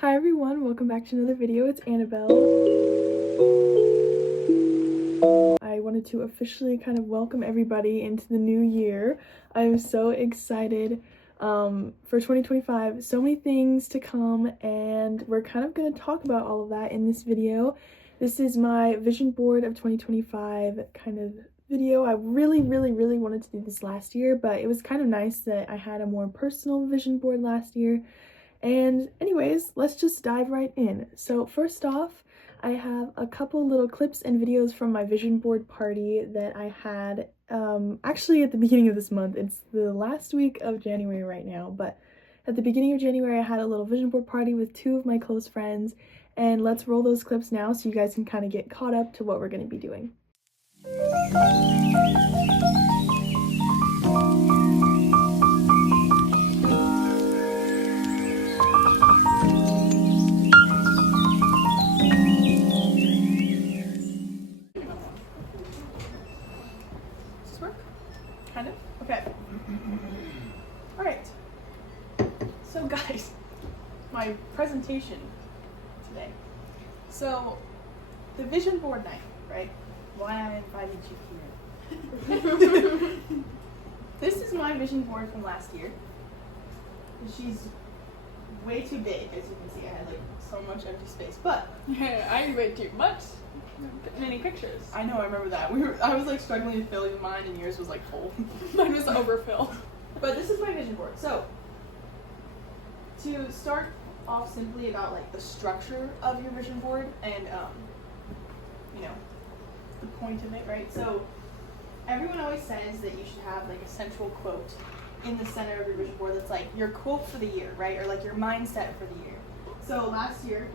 Hi everyone, welcome back to another video. It's Annabelle. I wanted to officially kind of welcome everybody into the new year. I'm so excited for 2025. So many things to come, and we're kind of going to talk about all of that in this video. This is my vision board of 2025 kind of video. I really wanted to do this last year, but it was kind of nice that I had a more personal vision board last year. And anyways, let's just dive right in. So first off, I have a couple little clips and videos from my vision board party that I had actually at the beginning of this month. It's the last week of January right now, but at the beginning of January I had a little vision board party with two of my close friends, and let's roll those clips now so you guys can kind of get caught up to what we're going to be doing. So guys, my presentation today. So, the vision board night, right? Why I invited you here. This is my vision board from last year. She's way too big, as you can see. I had like so much empty space, but I way too much. Many pictures. I know, I remember that. I was like struggling to fill in mine, and yours was like full. Mine was overfilled. But this is my vision board. So, to start off simply about like the structure of your vision board and you know, the point of it, right? So everyone always says that you should have like a central quote in the center of your vision board that's like your quote for the year, right? Or like your mindset for the year. So last year,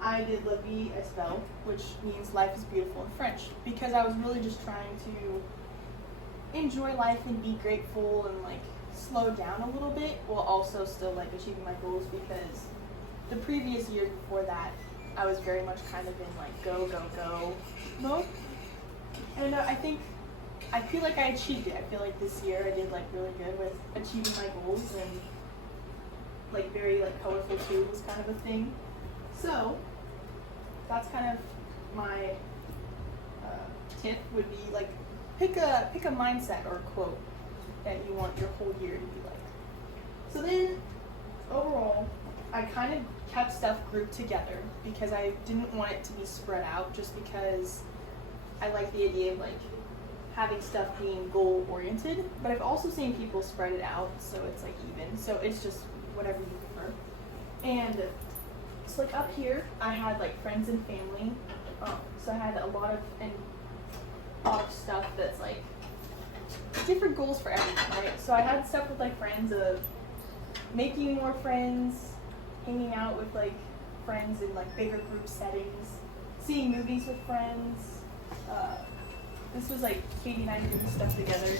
I did La Vie est belle, which means life is beautiful in French, because I was really just trying to enjoy life and be grateful and like slow down a little bit while also still like achieving my goals, because the previous years before that I was very much kind of in like go mode, and I feel like I achieved it. I feel like this year I did like really good with achieving my goals, and like very like colorful too was kind of a thing. So that's kind of my tip would be like pick a mindset or a quote that you want your whole year to be like. So then, overall, I kind of kept stuff grouped together because I didn't want it to be spread out, just because I like the idea of like having stuff being goal oriented, but I've also seen people spread it out so it's like even, so it's just whatever you prefer. And so like up here, I had like friends and family, so I had a lot of stuff that's like different goals for everyone, right? So I had stuff with like friends of making more friends, hanging out with like friends in like bigger group settings, seeing movies with friends. This was like Katie and I doing stuff together,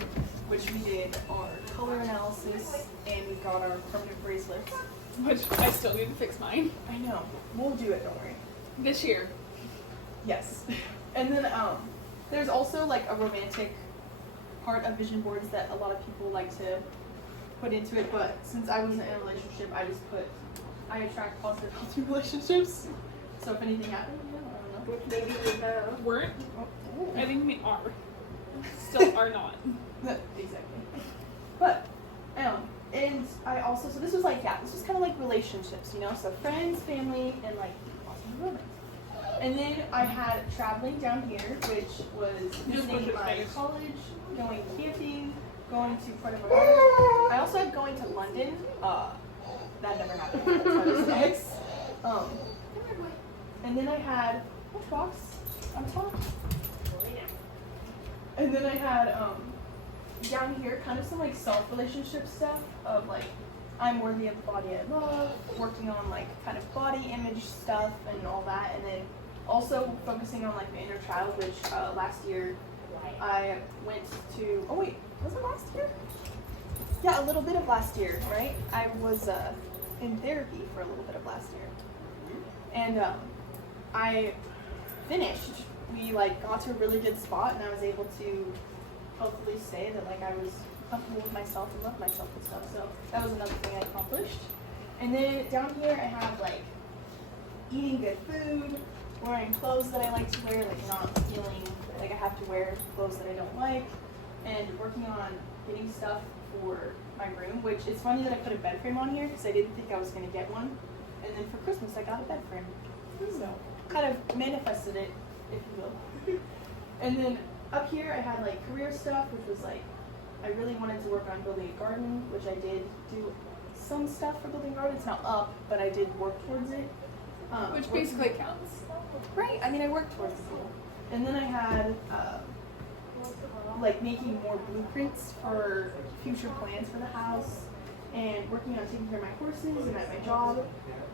which we did our color analysis and we got our permanent bracelets. Which I still need to fix mine. I know. We'll do it, don't worry. This year. Yes. And then there's also like a romantic part of vision boards that a lot of people like to put into it, but since I wasn't in a relationship, I just put I attract positive, healthy relationships. So if anything happened, I don't know. Maybe we weren't. I think we are. Still are not. Exactly. But and I also, so this was like, this was kind of like relationships, you know, so friends, family, and like awesome romance. And then I had traveling down here, which was visiting my college, going camping, going to Puerto Vallarta. I also had going to London. That never happened. That's why there's X. And then I had Lunchbox on top. And then I had down here kind of some like self-relationship stuff of like I'm worthy of the body I love, working on like kind of body image stuff and all that, and then also focusing on like the inner child, which last year I went to, oh wait, was it last year? Yeah, a little bit of last year, right? I was in therapy for a little bit of last year. And I finished. We like got to a really good spot, and I was able to hopefully say that like I was comfortable with myself and loved myself and stuff. So that was another thing I accomplished. And then down here I have like eating good food, wearing clothes that I like to wear, like not feeling like I have to wear clothes that I don't like, and working on getting stuff for my room, which it's funny that I put a bed frame on here because I didn't think I was going to get one. And then for Christmas I got a bed frame. So kind of manifested it, if you will. And then up here I had like career stuff, which was like, I really wanted to work on building a garden, which I did do some stuff for building a garden. It's not up, but I did work towards it. Which basically counts. Right, I mean I worked towards it. And then I had like making more blueprints for future plans for the house, and working on taking care of my horses and at my job.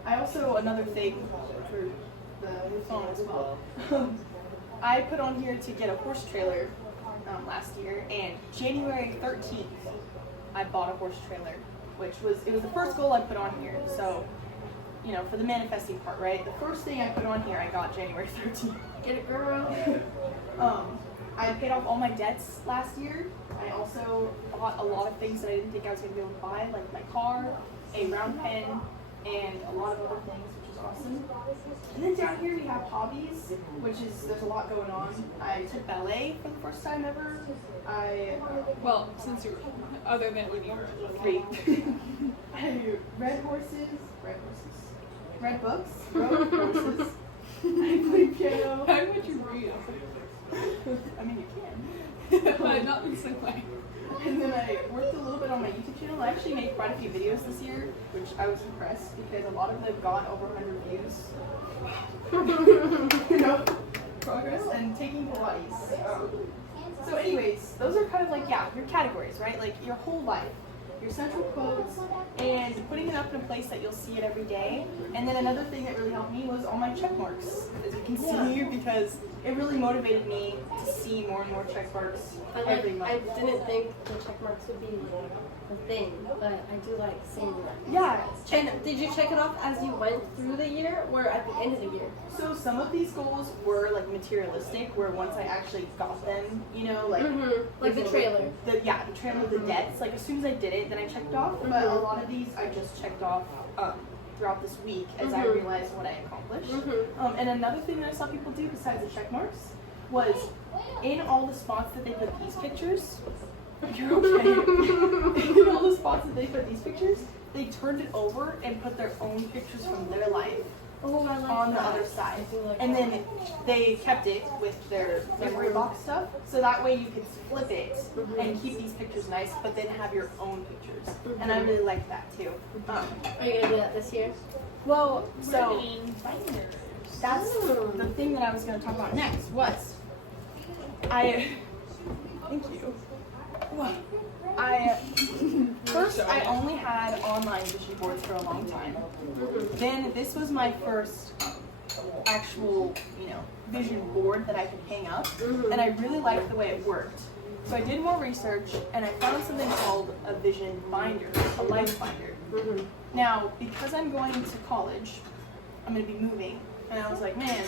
I also, another thing for the new phone as well, I put on here to get a horse trailer last year, and January 13th I bought a horse trailer, which was the first goal I put on here. So, you know, for the manifesting part, right? The first thing I put on here I got January 13th. Get it, girl. I paid off all my debts last year. I also bought a lot of things that I didn't think I was going to be able to buy, like my car, a round pen, and a lot of other things, which is awesome. And then down here we have hobbies, which is, there's a lot going on. I took ballet for the first time ever. Well, since you were, other than when you were 3. I read books, wrote horses. I played piano. How would you read? I mean, you can. But not in the same way. And then I worked a little bit on my YouTube channel. I actually made quite a few videos this year, which I was impressed because a lot of them got over 100 views. You know, progress and taking Pilates. So anyways, those are kind of like, yeah, your categories, right? Like your whole life, your central quotes, and putting it up in a place that you'll see it every day. And then another thing that really helped me was all my check marks, as you can see here, because it really motivated me to see more and more check marks every month. I didn't think the check marks would be like a thing, but I do like seeing that. Yeah. And did you check it off as you went through the year or at the end of the year? So some of these goals were like materialistic, where once I actually got them, you know, like like the trailer. The trailer, the debts. Like as soon as I did it, then I checked off. But a lot of these I just checked off throughout this week as I realized what I accomplished. And another thing that I saw people do besides the check marks was in all the spots that they put these pictures. You're okay. In all the spots that they put these pictures, they turned it over and put their own pictures from their life on the other side. And then they kept it with their memory box stuff. So that way you could flip it and keep these pictures nice, but then have your own pictures. And I really like that too. Are you going to do that this year? Well, so Binders. that's the thing that I was going to talk about next was thank you. First I only had online vision boards for a long time. Then this was my first actual, you know, vision board that I could hang up, and I really liked the way it worked. So I did more research, and I found something called a vision binder, a life binder. Now, because I'm going to college, I'm going to be moving, and I was like, man,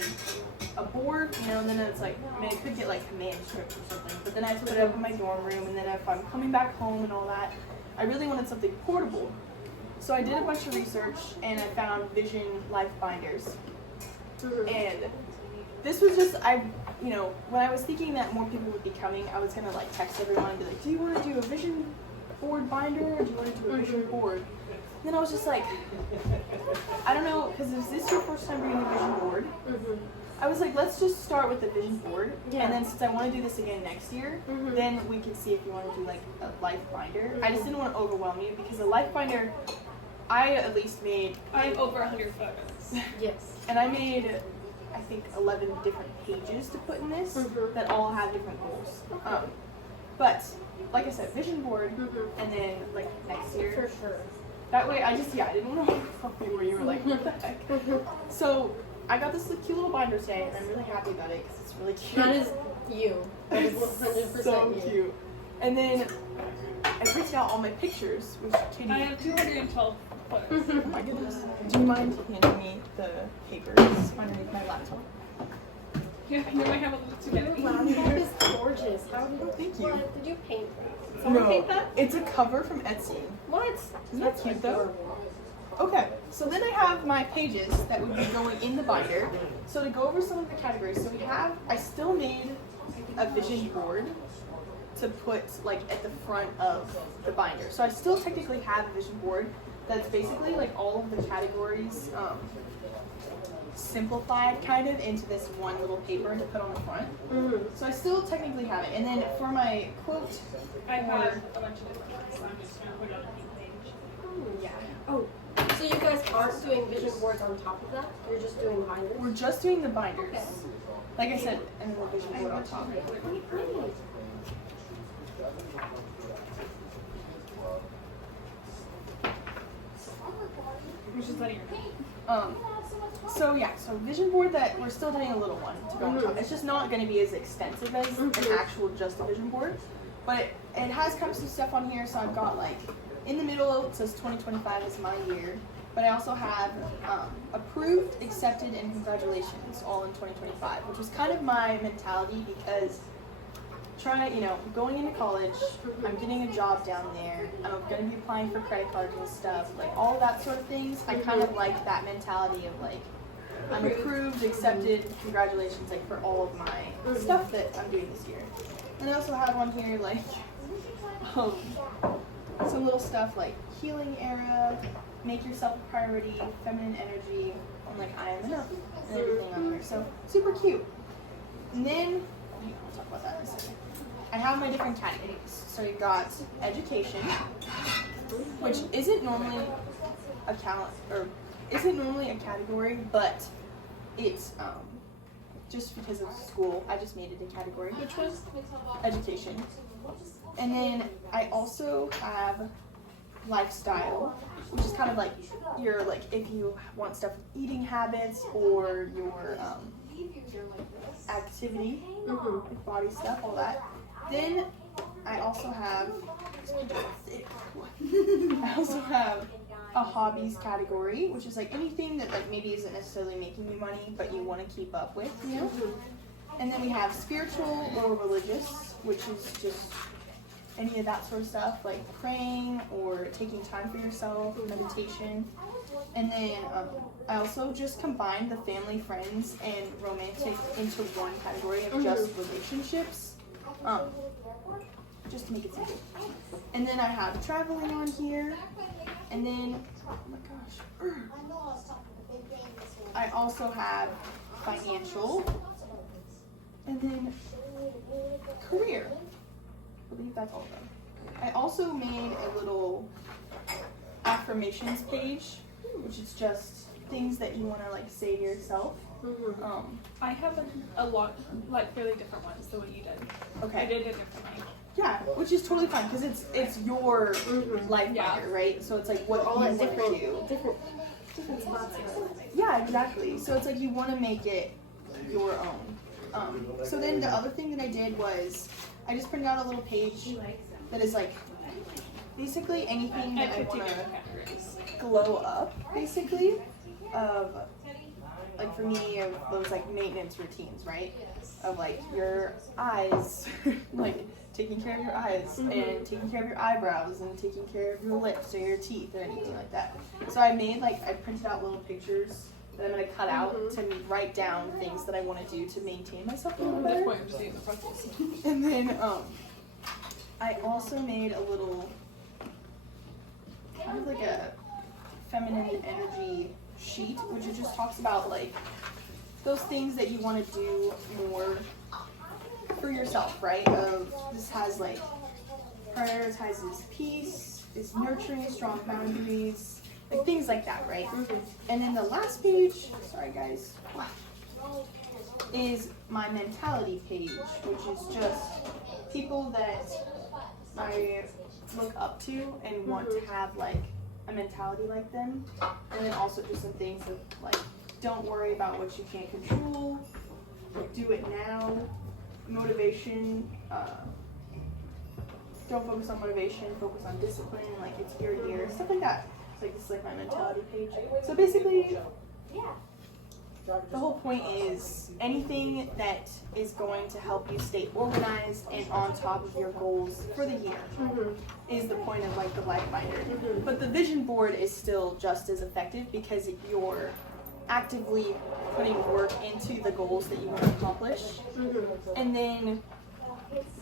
a board, you know, and then it's like, I mean, I could get like command strips or something, but then I have to put it up in my dorm room, and then if I'm coming back home and all that, I really wanted something portable. So I did a bunch of research, and I found vision life binders. And this was just, you know, when I was thinking that more people would be coming, I was going to like text everyone and be like, do you want to do a vision board binder, or do you want to do a vision board? And then I was just like, I don't know, because is this your first time doing a vision board? I was like, let's just start with the vision board, and then since I want to do this again next year, then we can see if you want to do like a life binder. I just didn't want to overwhelm you, because a life binder, I at least made... I have over 100 photos. Yes. And I made, I think, 11 different pages to put in this that all have different goals. But, like I said, vision board, and then like next year. For sure. That way, I didn't want to overwhelm you where you were like, what the heck? So, I got this cute little binder today, and I'm really happy about it because it's really cute. That is you. That is 100% so you. cute. And then I printed out all my pictures, which Katie... I have 212 photos. Oh my goodness. Do you mind handing me the papers underneath my laptop? Yeah, you might have a little too many. Your laptop is gorgeous. How did you, Thank you. What? Did you paint that? Someone paint that? It's a cover from Etsy. What? Isn't that cute though? Okay, so then I have my pages that would be going in the binder. So to go over some of the categories, so I still made a vision board to put like at the front of the binder. So I still technically have a vision board that's basically like all of the categories simplified kind of into this one little paper to put on the front. Mm-hmm. So I still technically have it. And then for my quote, I have a bunch of different ones, so I'm just gonna put it on a pink page. yeah, Oh, so you guys aren't doing vision boards on top of that? You're just doing binders? we're just doing the binders. Like I said, and then the vision board on top. You're just letting her know. So yeah, so vision board that we're still doing a little one to go on top. It's just not going to be as extensive as an actual just a vision board, but it has kind of some stuff on here. So I've got like in the middle it says 2025 is my year, but I also have approved, accepted, and congratulations all in 2025, which was kind of my mentality because going into college, I'm getting a job down there, I'm going to be applying for credit cards and stuff, like all that sort of things. I kind of like that mentality of like, I'm approved, accepted, congratulations, like for all of my stuff that I'm doing this year. And I also have on here like some little stuff like healing era, make yourself a priority, feminine energy, and like I am enough, and everything on here. So super cute. And then I'll talk about that in a second. I have my different categories. So you've got education, which isn't normally a category, but it's just because of school, I just made it a category. Which was? Education. And then I also have lifestyle, which is kind of like your if you want stuff with eating habits or your activity, like body stuff, all that. Then I also have a hobbies category, which is like anything that like maybe isn't necessarily making you money, but you want to keep up with, you know. And then we have spiritual or religious, which is just any of that sort of stuff, like praying or taking time for yourself, meditation. And then I also just combined the family, friends, and romantic into one category of just relationships, just to make it simple. And then I have traveling on here, and then, oh my gosh, I also have financial, and then career. I believe that's all of them. I also made a little affirmations page, which is just things that you want to like say to yourself. I have a lot, like really different ones than what you did. Okay. I did it differently. Yeah, which is totally fine because it's your life binder, right? So it's like what all you at want to do. different spots in our life. Yeah, exactly. So it's like you want to make it your own. So then the other thing that I did was I just printed out a little page that is like basically anything that I want to glow up, basically, of like for me of those like maintenance routines, right? Of like your eyes, like taking care of your eyes and taking care of your eyebrows and taking care of your lips or your teeth or anything like that. So I printed out little pictures that I'm going to cut out to write down things that I want to do to maintain myself a little At this better. point, I'm just eating the pretzels. And then I also made a little kind of like a feminine energy sheet, which it just talks about like those things that you want to do more for yourself, right? This has like prioritizes peace, is nurturing strong boundaries, like things like that, right? And then the last page, sorry guys, is my mentality page, which is just people that I look up to and want to have like a mentality like them. And then also just some things of like, don't worry about what you can't control, like, do it now, motivation, don't focus on motivation, focus on discipline, like it's your year, stuff like that. So like this is like my mentality page. So basically, the whole point is anything that is going to help you stay organized and on top of your goals for the year is the point of like the life binder. But the vision board is still just as effective because you're actively putting work into the goals that you want to accomplish, and then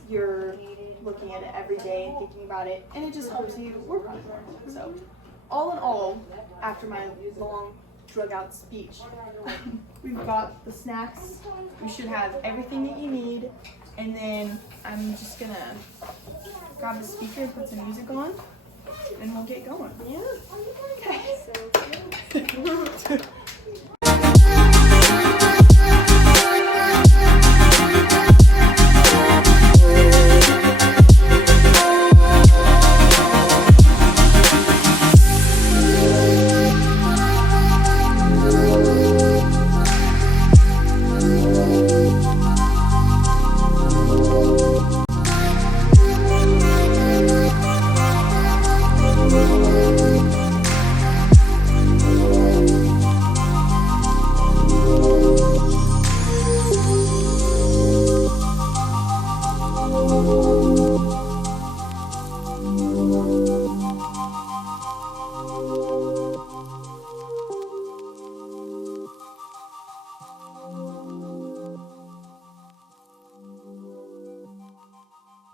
you're looking at it every day and thinking about it, and it just helps you work on it. So all in all, after my long drug out speech, we've got the snacks. We should have everything that you need, and then I'm just gonna grab the speaker and put some music on, and we'll get going. Yeah. Okay.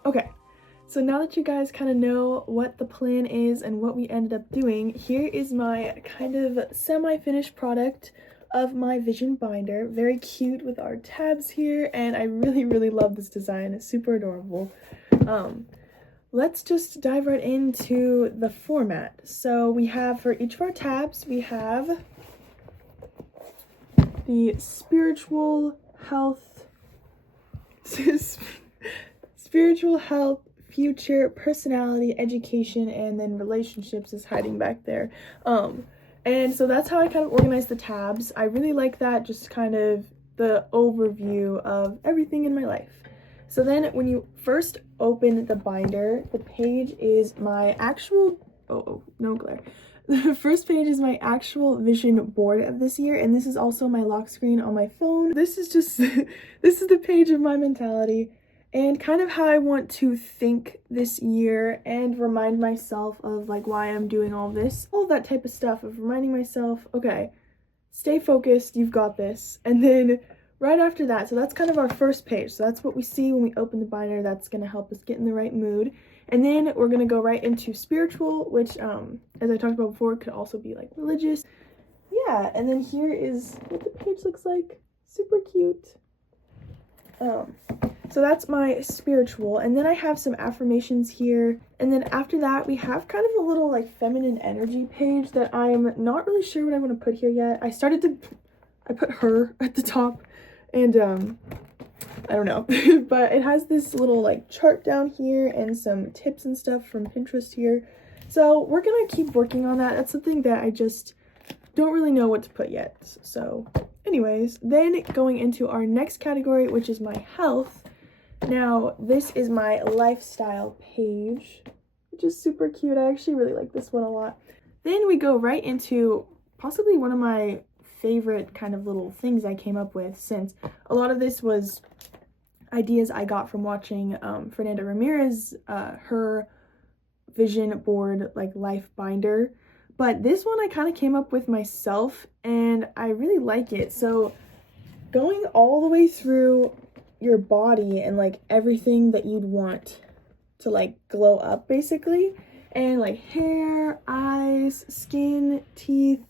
Okay, so now that you guys kind of know what the plan is and what we ended up doing, here is my kind of semi-finished product of my vision binder. Very cute with our tabs here, and I really love this design. It's super adorable. Let's just dive right into the format. So we have, for each of our tabs, we have the spiritual health, future, personality, education, and then relationships is hiding back there. And so that's how I kind of organize the tabs. I really like that, just kind of the overview of everything in my life. So then when you first open the binder, the page is my actual, no glare. The first page is my actual vision board of this year, and this is also my lock screen on my phone. This is just, this is the page of my mentality and kind of how I want to think this year and remind myself of like why I'm doing all this. All that type of stuff of reminding myself, okay, stay focused, you've got this. And then right after that, so that's kind of our first page. So that's what we see when we open the binder. That's going to help us get in the right mood. And then we're going to go right into spiritual, which, as I talked about before, could also be like religious. Yeah, and then here is what the page looks like. Super cute. So that's my spiritual, and then I have some affirmations here, and then after that we have kind of a little like feminine energy page that I'm not really sure what I want to put here yet. I put her at the top, and I don't know, but it has this little like chart down here and some tips and stuff from Pinterest here. So we're gonna keep working on that. That's something that I just don't really know what to put yet. So anyways, then going into our next category, which is my health. Now, this is my lifestyle page, which is super cute. I actually really like this one a lot. Then we go right into possibly one of my favorite kind of little things I came up with, since a lot of this was ideas I got from watching Fernanda Ramirez, her vision board, like life binder. But this one I kind of came up with myself, and I really like it. So going all the way through your body and like everything that you'd want to like glow up basically, and like hair, eyes, skin, teeth,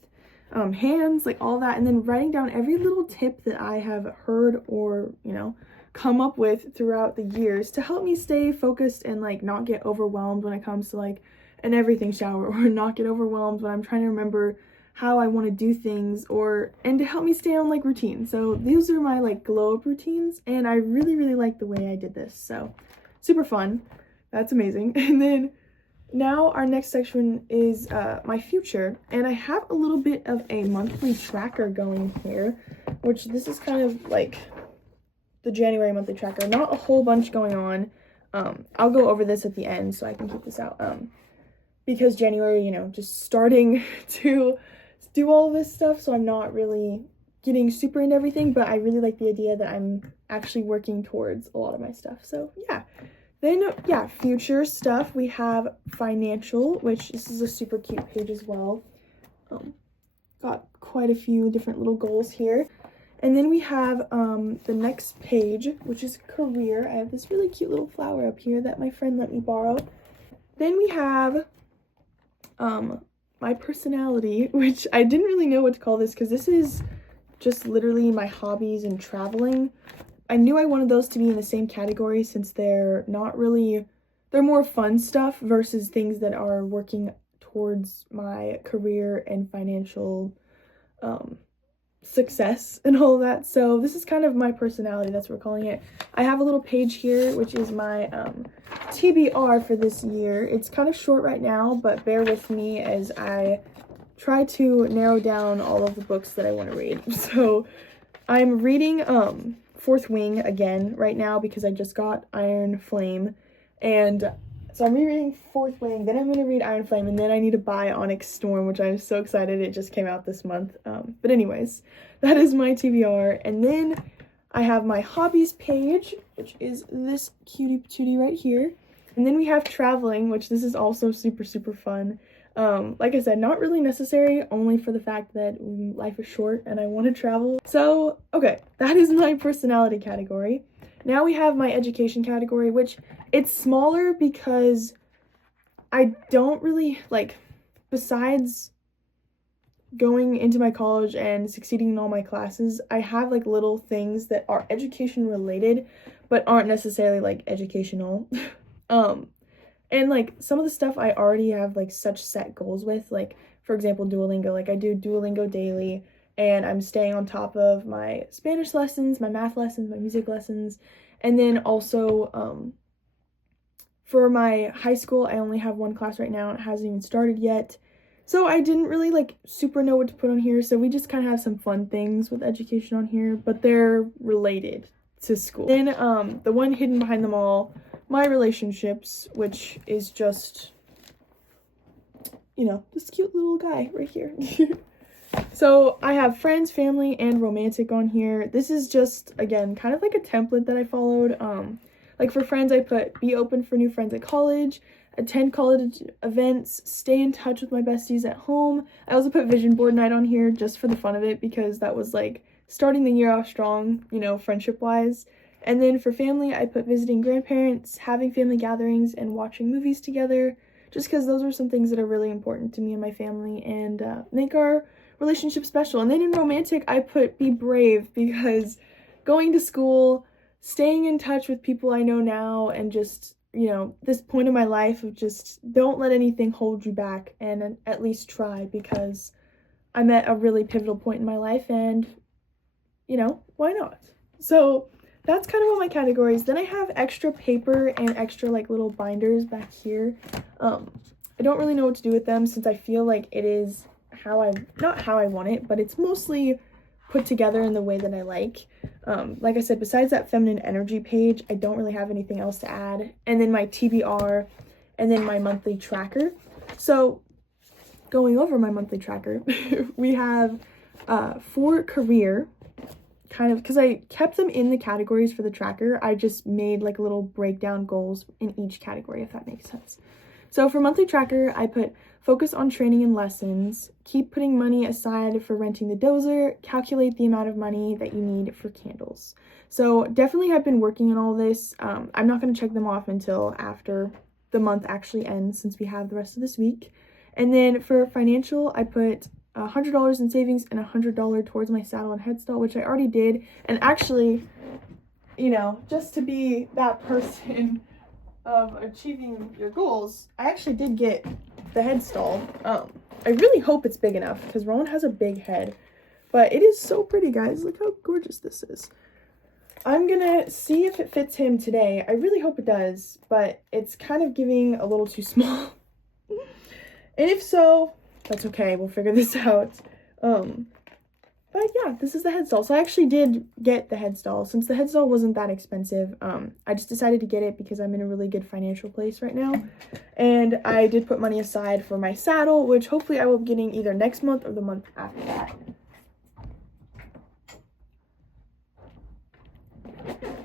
hands, like all that, and then writing down every little tip that I have heard or, you know, come up with throughout the years to help me stay focused and like not get overwhelmed when it comes to like an everything shower, or not get overwhelmed when I'm trying to remember how I want to do things, and to help me stay on like routine. So these are my like glow up routines, and I really like the way I did this. So super fun. That's amazing. And then now our next section is my future, and I have a little bit of a monthly tracker going here, which this is kind of like the January monthly tracker. Not a whole bunch going on. I'll go over this at the end so I can keep this out. Because January, you know, just starting to do all this stuff, so I'm not really getting super into everything, but I really like the idea that I'm actually working towards a lot of my stuff. So yeah. Then yeah, future stuff, we have financial, which this is a super cute page as well. Got quite a few different little goals here. And then we have the next page, which is career. I have this really cute little flower up here that my friend let me borrow. Then we have my personality, which I didn't really know what to call this because this is just literally my hobbies and traveling. I knew I wanted those to be in the same category since they're not really, they're more fun stuff versus things that are working towards my career and financial success and all of that. So this is kind of my personality, that's what we're calling it. I have a little page here, which is my TBR for this year. It's kind of short right now, but bear with me as I try to narrow down all of the books that I want to read. So I'm reading Fourth Wing again right now because I just got Iron Flame, and so I'm rereading Fourth Wing, then I'm going to read Iron Flame, and then I need to buy Onyx Storm, which I'm so excited, it just came out this month. But anyways, that is my TBR. And then I have my hobbies page, which is this cutie patootie right here. And then we have traveling, which this is also super, super fun. Like I said, not really necessary, only for the fact that life is short and I want to travel. So, okay, that is my personality category. Now we have my education category, which it's smaller because I don't really, like, besides going into my college and succeeding in all my classes, I have, like, little things that are education related, but aren't necessarily, like, educational. And, like, some of the stuff I already have, like, such set goals with, like, for example, Duolingo. Like, I do Duolingo daily, and I'm staying on top of my Spanish lessons, my math lessons, my music lessons, and then also, for my high school, I only have one class right now, and it hasn't even started yet, so I didn't really, like, super know what to put on here, so we just kind of have some fun things with education on here, but they're related to school. Then, the one hidden behind them all, my relationships, which is just, you know, this cute little guy right here. So I have friends, family, and romantic on here. This is just, again, kind of like a template that I followed. Like for friends, I put be open for new friends at college, attend college events, stay in touch with my besties at home. I also put vision board night on here just for the fun of it because that was like starting the year off strong, you know, friendship wise. And then for family, I put visiting grandparents, having family gatherings, and watching movies together, just because those are some things that are really important to me and my family and make our relationship special. And then in romantic, I put be brave because going to school, staying in touch with people I know now, and just, you know, this point in my life of just don't let anything hold you back and at least try, because I'm at a really pivotal point in my life and, you know, why not? So that's kind of all my categories. Then I have extra paper and extra like little binders back here. I don't really know what to do with them since I feel like it is not how I want it, but it's mostly put together in the way that I like. Like I said, besides that feminine energy page, I don't really have anything else to add. And then my TBR, and then my monthly tracker. So going over my monthly tracker, we have for career, kind of, because I kept them in the categories for the tracker, I just made like little breakdown goals in each category, if that makes sense. So for monthly tracker, I put focus on training and lessons, keep putting money aside for renting the dozer, calculate the amount of money that you need for candles. So definitely have been working on all this. I'm not going to check them off until after the month actually ends, since we have the rest of this week. And then for financial, I put $100 in savings and $100 towards my saddle and headstall, which I already did. And actually, you know, just to be that person of achieving your goals, I actually did get the headstall. I really hope it's big enough because Rowan has a big head, but it is so pretty, guys. Look how gorgeous this is. I'm gonna see if it fits him today. I really hope it does, but it's kind of giving a little too small. And if so, that's okay, we'll figure this out. But yeah, this is the headstall. So I actually did get the headstall. Since the headstall wasn't that expensive, I just decided to get it because I'm in a really good financial place right now. And I did put money aside for my saddle, which hopefully I will be getting either next month or the month after that.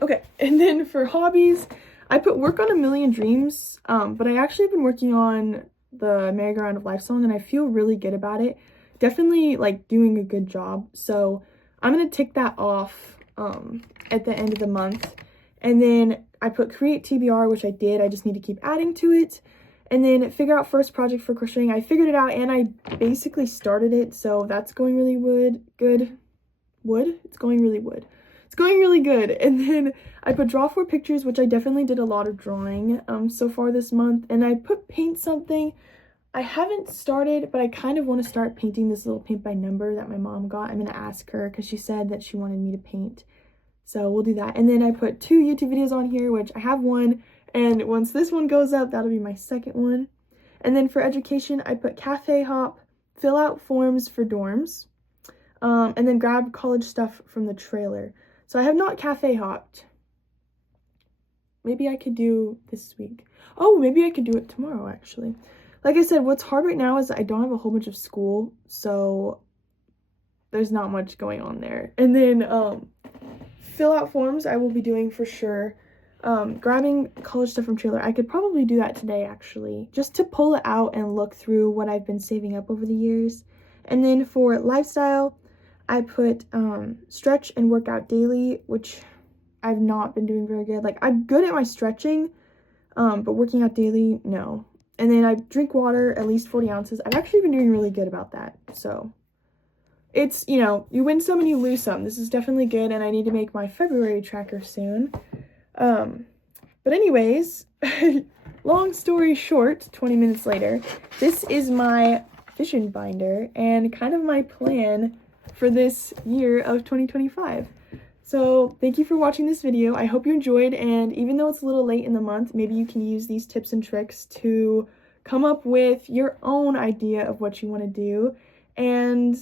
Okay, and then for hobbies, I put work on a million dreams, but I actually have been working on the merry-go-round of life song, and I feel really good about it. Definitely like doing a good job. So I'm gonna tick that off at the end of the month. And then I put create TBR, which I did. I just need to keep adding to it. And then figure out first project for crocheting. I figured it out and I basically started it, so that's going really good. It's going really good. It's going really good. And then I put draw 4 pictures, which I definitely did a lot of drawing so far this month. And I put paint something. I haven't started, but I kind of want to start painting this little paint by number that my mom got. I'm going to ask her because she said that she wanted me to paint. So we'll do that. And then I put 2 YouTube videos on here, which I have one. And once this one goes up, that'll be my second one. And then for education, I put cafe hop, fill out forms for dorms, and then grab college stuff from the trailer. So I have not cafe hopped. Maybe I could do this week. Oh, maybe I could do it tomorrow, actually. Like I said, what's hard right now is I don't have a whole bunch of school, so there's not much going on there. And then fill out forms I will be doing for sure. Grabbing college stuff from trailer, I could probably do that today, actually, just to pull it out and look through what I've been saving up over the years. And then for lifestyle, I put stretch and work out daily, which I've not been doing very good. Like, I'm good at my stretching, but working out daily, no. And then I drink water at least 40 ounces. I've actually been doing really good about that. So it's, you know, you win some and you lose some. This is definitely good, and I need to make my February tracker soon. But anyways, long story short, 20 minutes later, this is my vision binder and kind of my plan for this year of 2025. So thank you for watching this video. I hope you enjoyed, and even though it's a little late in the month, maybe you can use these tips and tricks to come up with your own idea of what you want to do. And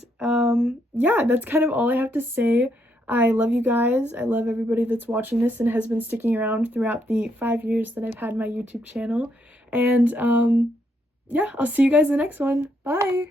yeah, that's kind of all I have to say. I love you guys. I love everybody that's watching this and has been sticking around throughout the 5 years that I've had my YouTube channel. And yeah, I'll see you guys in the next one. Bye!